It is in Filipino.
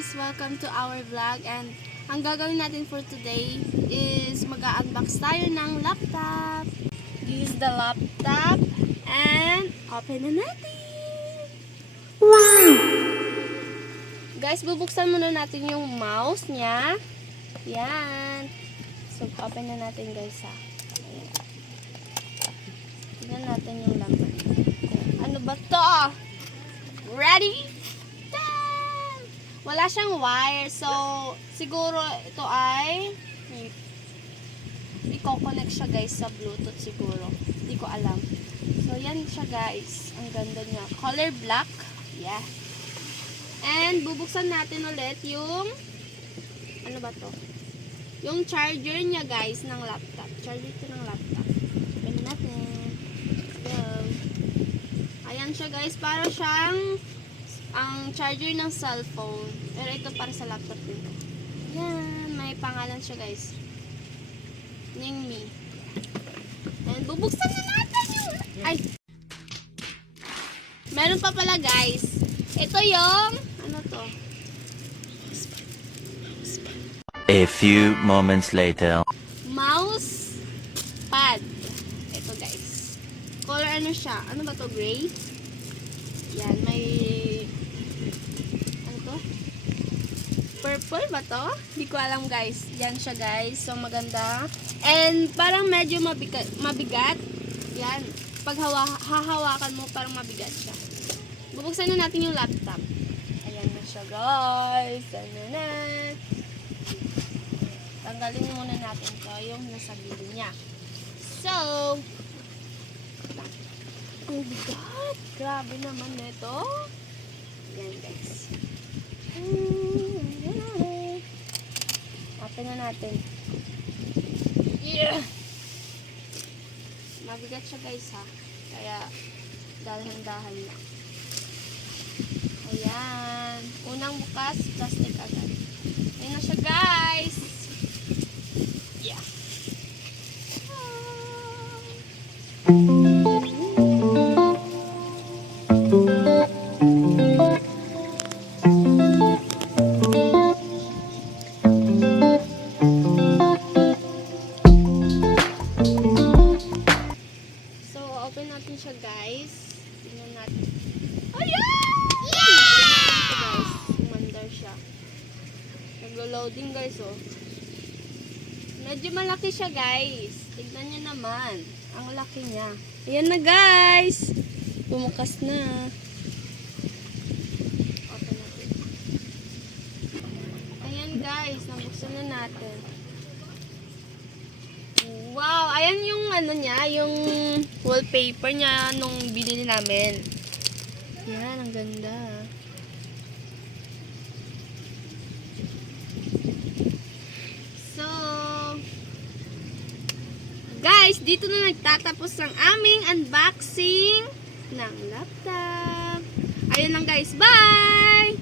guys! Welcome to our vlog, and ang gagawin natin for today is mag-unbox tayo ng laptop. This is the laptop and open na natin! Wow! Guys, bubuksan muna natin yung mouse niya. Yan. So, open na natin guys ha. Ayan. Tignan natin yung laman. Ano ba to? Ready? Done! Wala siyang wire. So, siguro ito ay i-connect siya guys sa Bluetooth siguro. Hindi ko alam. So, yan siya guys. Ang ganda niya. Color black. Yeah. And, bubuksan natin ulit yung ano ba to? Yung charger niya guys ng laptop. Charger ito ng laptop. Open natin. Let's go. Ayan siya guys. Para siyang ang charger ng cellphone. Pero ito para sa laptop din. Yan. May pangalan siya guys. Ningmi. And bubuksan na natin yung... Ay! Meron pa pala guys. Ito yung... Ano to? A few moments later. Mouse pad. Ito guys. Color ano siya? Ano ba to? Gray? Yan. May... Ano to? Purple ba to? Hindi ko alam guys. Yan siya guys. So maganda. And parang medyo mabigat. Yan. Pag hahawakan mo parang mabigat siya. Bubuksan na natin yung laptop. Ayan na siya guys. Tananan. Tanggalin muna natin to yung nasa gilid niya. So, ang bigat. Grabe naman nito. Ayan guys. Open na natin. Yeah! Mabigat siya guys ha. Kaya, dahan-dahan lang. Ayan. Unang bukas, plastic agad. Ayan na siya guys. Yeah. So, open natin siya guys. Tingnan natin. Ayan! Yeah! Sumandar siya. Naglo-loading guys oh. Medyo malaki siya guys. Tignan nyo naman. Ang laki niya. Ayan na guys. Bumukas na. Open natin. Ayan guys. Nabuksan na natin. Wow. Ayan yung ano niya. Yung wallpaper niya nung binili namin. Yan. Ang ganda. Guys, dito na nagtatapos ang aming unboxing ng laptop. Ayun lang guys. Bye!